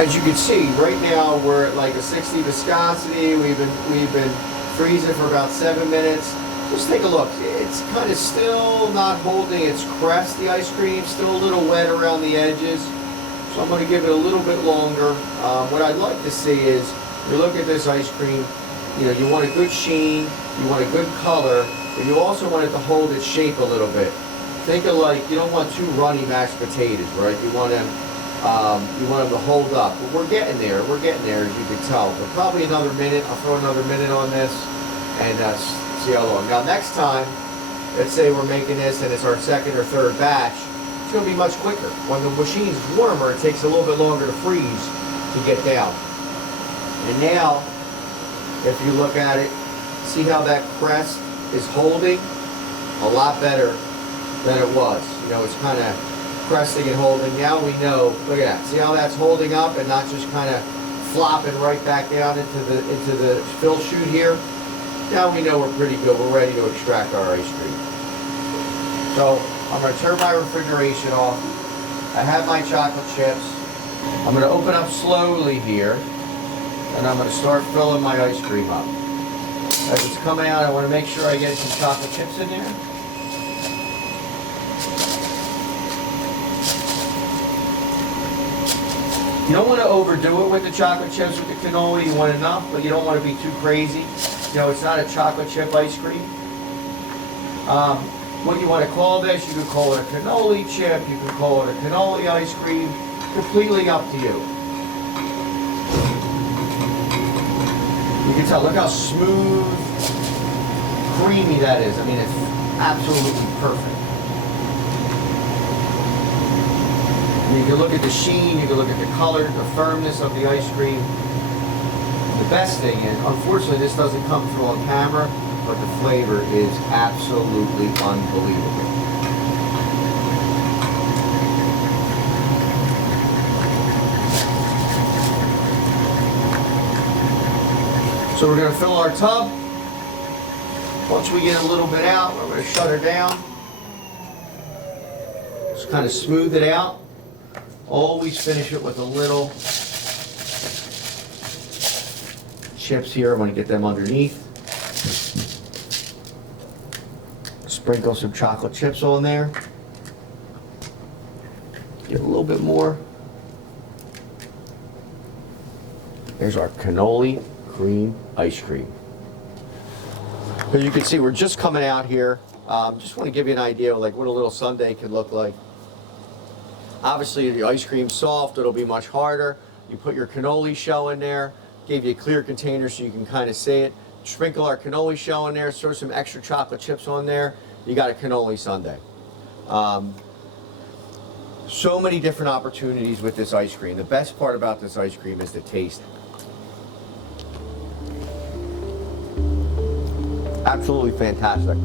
As you can see, right now we're at like a 60 viscosity. We've been freezing for about 7 minutes. Just take a look. It's kind of still not holding its crest, the ice cream, still a little wet around the edges. So I'm going to give it a little bit longer. What I'd like to see is, you look at this ice cream, you know, you want a good sheen, you want a good color, but you also want it to hold its shape a little bit. Think of like, you don't want too runny mashed potatoes, right? You want them to hold up. But we're getting there, as you can tell. But probably another minute. I'll throw another minute on this and see how long. Now next time, let's say we're making this and it's our second or third batch, it's going to be much quicker. When the machine's warmer, it takes a little bit longer to freeze to get down. And now, if you look at it, see how that crest is holding? A lot better than it was. You know, it's kind of cresting and holding. Now we know, look at that. See how that's holding up and not just kind of flopping right back down into the fill chute here? Now we know we're pretty good. We're ready to extract our ice cream. So I'm going to turn my refrigeration off. I have my chocolate chips. I'm going to open up slowly here, and I'm going to start filling my ice cream up. As it's coming out, I want to make sure I get some chocolate chips in there. You don't want to overdo it with the chocolate chips with the cannoli. You want enough, but you don't want to be too crazy. You know, it's not a chocolate chip ice cream. What you want to call this, you can call it a cannoli chip, you can call it a cannoli ice cream, completely up to you. You can tell, look how smooth, creamy that is. I mean, it's absolutely perfect. And you can look at the sheen, you can look at the color, the firmness of the ice cream. The best thing is, unfortunately, this doesn't come through on camera, but the flavor is absolutely unbelievable. So we're going to fill our tub. Once we get a little bit out, we're going to shut her down. Just kind of smooth it out. Always finish it with a little chips here. I want to get them underneath. Sprinkle some chocolate chips on there. Get a little bit more. There's our cannoli cream ice cream. As you can see, we're just coming out here. Just want to give you an idea of like what a little sundae can look like. Obviously, the ice cream's soft, it'll be much harder. You put your cannoli shell in there, gave you a clear container so you can kind of see it. Sprinkle our cannoli shell in there, throw some extra chocolate chips on there. You got a cannoli sundae. So many different opportunities with this ice cream. The best part about this ice cream is the taste. Absolutely fantastic.